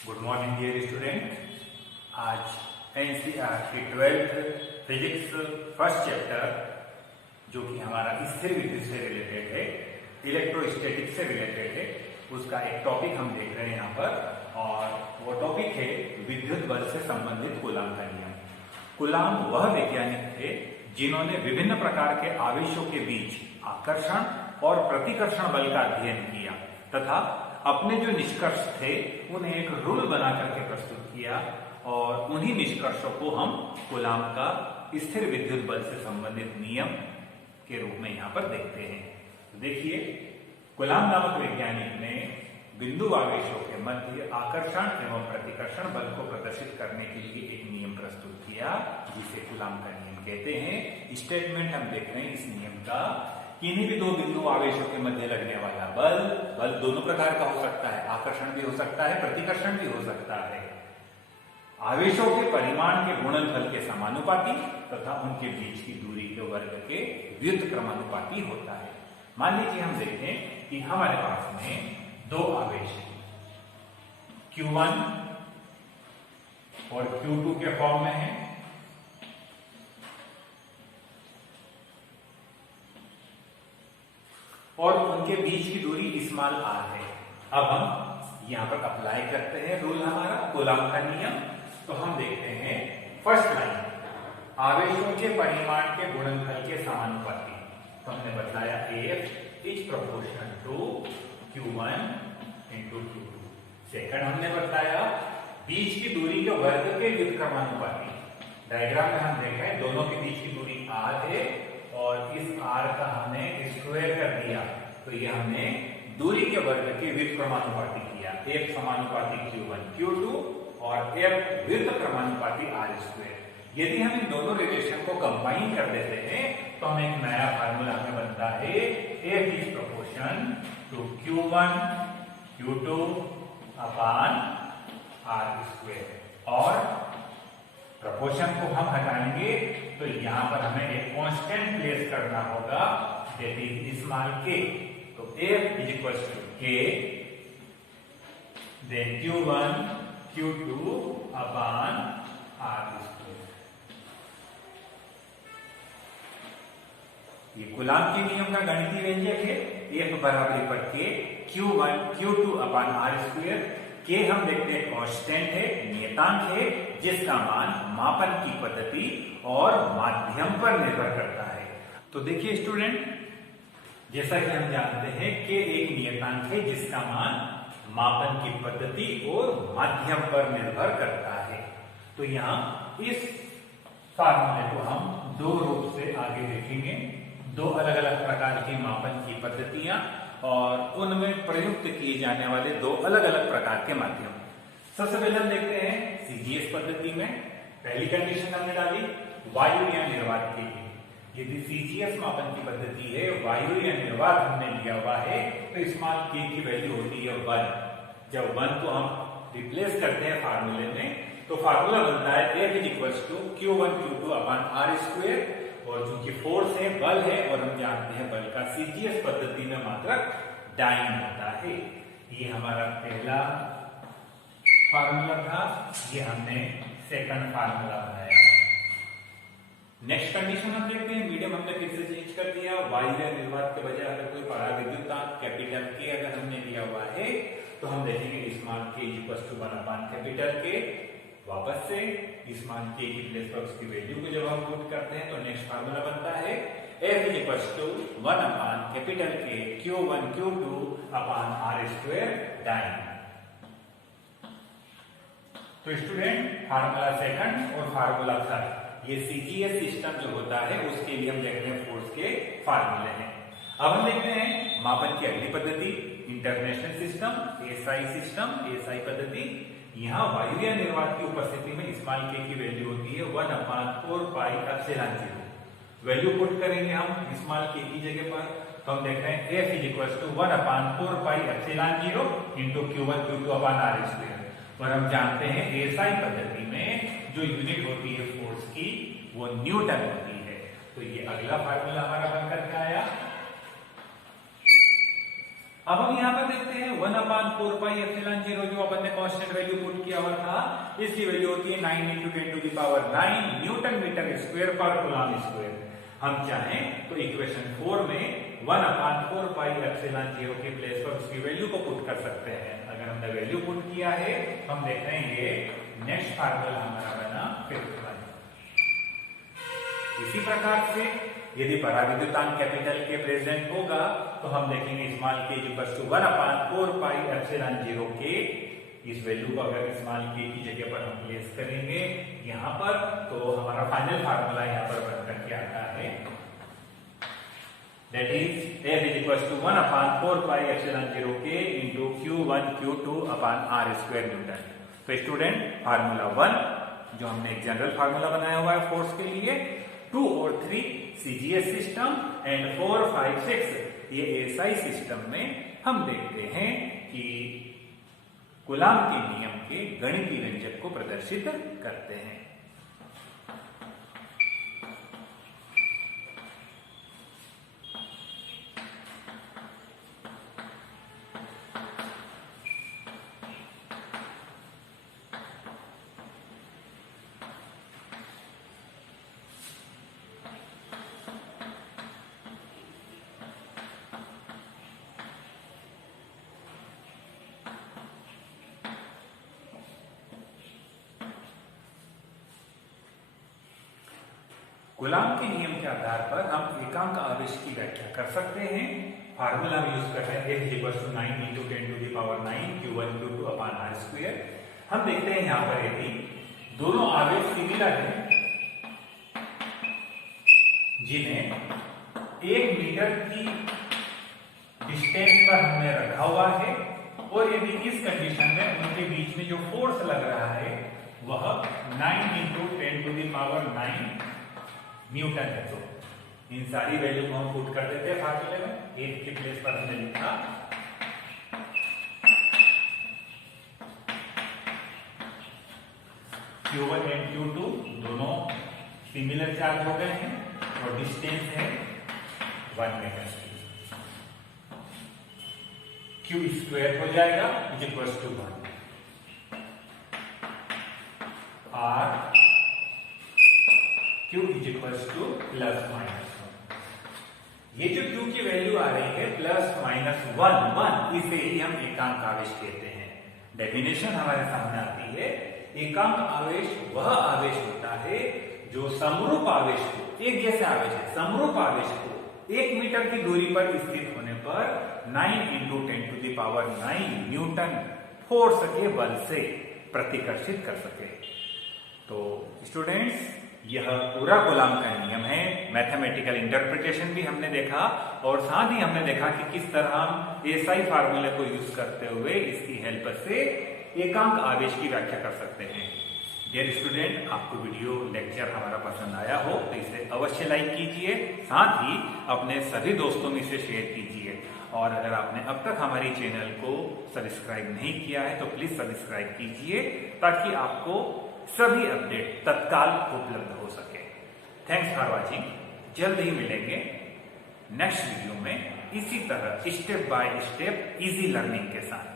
Good morning dear student. आज NCERT की 12th physics first chapter जो कि हमारा स्थिर विद्युत से रिलेटेड है, इलेक्ट्रोस्टैटिक्स से रिलेटेड है, उसका एक टॉपिक हम देख रहे हैं यहाँ पर। और वो टॉपिक है विद्युत बल से संबंधित कूलाम का नियम। कूलाम वह वैज्ञानिक थे जिन्होंने विभिन्न प्रकार के आवेशों के बीच आकर्षण और प्रतिकर्षण बल का अध्ययन किया तथा अपने जो निष्कर्ष थे उन्हें एक रूल बना करके प्रस्तुत किया, और उन्हीं निष्कर्षों को हम कूलाम का स्थिर विद्युत बल से संबंधित नियम के रूप में यहाँ पर देखते हैं। तो देखिए, कूलाम नामक वैज्ञानिक ने बिंदु आवेशों के मध्य आकर्षण एवं प्रतिकर्षण बल को प्रदर्शित करने के लिए एक नियम प्रस्तुत किया जिसे कूलाम का नियम कहते हैं। स्टेटमेंट हम देख रहे हैं इस नियम का। किन्हीं भी दो बिंदु आवेशों के मध्य लगने वाला बल दोनों प्रकार का हो सकता है, आकर्षण भी हो सकता है, प्रतिकर्षण भी हो सकता है। आवेशों के परिमाण के गुणनफल के समानुपाती तथा उनके बीच की दूरी के वर्ग के व्युत्क्रमानुपाती होता है। मान लीजिए हम देखें कि हमारे पास में दो आवेश Q1 और Q2 के फॉर्म में है। और उनके बीच की दूरी स्मॉल r है। अब हम यहां पर अप्लाई करते हैं रूल हमारा कूलाम का नियम। तो हम देखते हैं फर्स्ट लाइन, आवेशों के परिमाण के गुणनफल के समानुपाती। तो हमने बताया F is proportional to Q1 into Q2। Second हमने बताया बीच की दूरी के वर्ग के व्युत्क्रमानुपाती। डायग्राम में हम देख रहे हैं दोनों के बीच की दूरी r है और इस r का हमने स्क्वायर कर दिया, तो ये हमने दूरी के वर्ग के व्युत्क्रमानुपाती किया। F समानुपाती Q1 Q2 और F व्युत्क्रमानुपाती r स्क्वायर। यदि हम इन दोनों रिलेशन को कंबाइन कर देते हैं तो हमें एक नया फार्मूला हमें बनता है F is proportion to Q1 Q2 upon r square. और प्रोपोर्शन को हम हटाएंगे तो यहां पर हमें एक कांस्टेंट प्लेस करना होगा, दैट इज स्मॉल k। तो F is equal to k, then Q1 Q2 upon r square. ये कूलाम के नियम का गणितीय व्यंजक है। F बराबर पर k, Q1 Q2 upon r square. k हम देखते हैं कांस्टेंट है, नियतांक है, जिसका मान मापन की पद्धति और माध्यम पर निर्भर करता है। तो देखिए स्टूडेंट, जैसा कि हम जानते हैं कि एक नियतांक है जिसका मान मापन की पद्धति और माध्यम पर निर्भर करता है। तो यहाँ इस फार्मूले को हम दो रूप से आगे देखेंगे, दो अलग अलग प्रकार की मापन की पद्धतियां और उनमें प्रयुक्त किए जाने वाले दो अलग अलग प्रकार के माध्यम। सबसे पहले हम देखते हैं सीजीएस पद्धति में। पहली कंडीशन हमने डाली वायु या निर्वात के लिए। यदि सीजीएस मापन की पद्धति है, वायु या निर्वात हमने लिया हुआ है, तो स्मॉल k की वैल्यू होती है 1। जब 1 को हम रिप्लेस करते हैं फार्मूले में तो फार्मूला बनता है F is equal to Q1 Q2 upon r square. और चूंकि फोर्स है, बल है, और हम जानते हैं बल का सीजीएस पद्धति में मात्रक डाइन होता है। ये हमारा पहला फार्मूला था, ये हमने सेकंड फार्मूला बनाया। नेक्स्ट कंडीशन हम देखते हैं, मीडियम हमने फिर से चेंज कर दिया। वायु या निर्वात के बजाय अगर कोई पराविद्युतांक कैपिटल K अगर हमने लिया हुआ है तो हम देखेंगे small k equal to 1 upon capital K। वापस से स्मॉल k की प्लेस पर उसकी वैल्यू को जब हम पुट करते हैं तो नेक्स्ट फार्मूला बनता है F is equal to 1 upon capital K Q1 Q2 upon r square dyne. तो स्टूडेंट, फार्मूला सेकंड और फार्मूला थर्ड, ये सीजीएस सिस्टम जो होता है उसके लिए हम देखते हैं फोर्स के फार्मूले हैं। अब हम देखते हैं मापन की अगली पद्धति, इंटरनेशनल सिस्टम, एसआई पद्धति। यहाँ वायु या निर्वात की उपस्थिति में स्मॉल k की वैल्यू होती है 1 upon 4 pi epsilon 0। Value put करेंगे हम स्मॉल k की जगह पर, तो हम देख रहे हैं F is equal to 1 upon 4 pi epsilon 0 into Q1 Q2 upon r square. और हम जानते हैं एसआई पद्धति में जो यूनिट होती है फोर्स की वो न्यूटन होती है। तो ये अगला फार्मूला हमारा बनकर के आया। अब हम यहाँ पर देखते हैं 1/4πε0 जो अपन ने कांस्टेंट वैल्यू पुट किया हुआ था, इसकी वैल्यू होती है 9 × 10⁹ न्यूटन मीटर स्क्वायर पर कूलम स्क्वायर। हम चाहें तो इक्वेशन 4 में 1/4πε0 के प्लेस पर उसकी वैल्यू को पुट कर सकते हैं। अगर हमने वैल्यू पुट किया है हम देखेंगे नेक्स्ट फार्मूला हमारा बना 5th वन। इसी प्रकार से यदि पराविद्युतांक कैपिटल के प्रेजेंट होगा तो हम देखेंगे स्मॉल के इक्वल टू 1/4πε0 के। इस वैल्यू को अगर स्मॉल के की जगह पर हम प्लेस करेंगे यहां पर तो हमारा फाइनल फार्मूला यहां पर बनकर के आता है, दैट इज F = 1/4πε0 के into Q1 Q2/r² न्यूटन। तो स्टूडेंट फार्मूला 1 जो हमने एक जनरल फार्मूला बनाया हुआ है फोर्स के लिए, 2 और 3 CGS सिस्टम एंड 4, 5, 6 ये SI सिस्टम में हम देखते हैं कि कूलॉम के नियम के गणितीय व्यंजक को प्रदर्शित करते हैं। कूलॉम के नियम के आधार पर हम एकांक आवेश की व्याख्या कर सकते हैं। फार्मूला हम यूज कर रहे हैं F = 9 × 10⁹ Q1 Q2/r²। हम देखते हैं यहां पर यदि दोनों आवेश सिमिलर हैं जिन्हें 1 मीटर की डिस्टेंस पर हमने रखा हुआ है और यदि इस कंडीशन में उनके बीच में जो फोर्स लग रहा है वह 9 × 10⁹ न्यूटन है, तो इन सारी वैल्यू को हम पुट कर देते हैं फार्मूले में। एक के प्लेस पर हमने लिखा Q1 एंड Q2 दोनों सिमिलर चार्ज हो गए हैं और डिस्टेंस है 1 मीटर। Q² हो जाएगा = 1 R Q = ±1। ये जो Q की वैल्यू आ रही है ±1 इसे ही हम एकांक आवेश कहते हैं। डेफिनेशन हमारे सामने आती है, एकांक आवेश वह आवेश होता है जो समरूप आवेश को, एक जैसे आवेश है, समरूप आवेश को 1 मीटर की दूरी पर स्थित होने पर 9 × 10⁹ न्यूटन फोर्स के बल से प्रतिकर्षित कर सके। तो स्टूडेंट्स यह पूरा कूलॉम का नियम है। मैथमेटिकल इंटरप्रिटेशन भी हमने देखा और साथ ही हमने देखा कि किस तरह हम SI फार्मूले को यूज करते हुए इसकी हेल्प से एकांक आवेश की व्याख्या कर सकते हैं। डियर स्टूडेंट, आपको वीडियो लेक्चर हमारा पसंद आया हो तो इसे अवश्य लाइक कीजिए, साथ ही अपने सभी दोस्तों में इसे शेयर कीजिए और अगर आपने अब तक हमारी चैनल को सब्सक्राइब नहीं किया है तो प्लीज सब्सक्राइब कीजिए ताकि आपको सभी अपडेट तत्काल उपलब्ध हो सके। Thanks for watching. जल्द ही मिलेंगे नेक्स्ट वीडियो में इसी तरह step by step easy learning के साथ।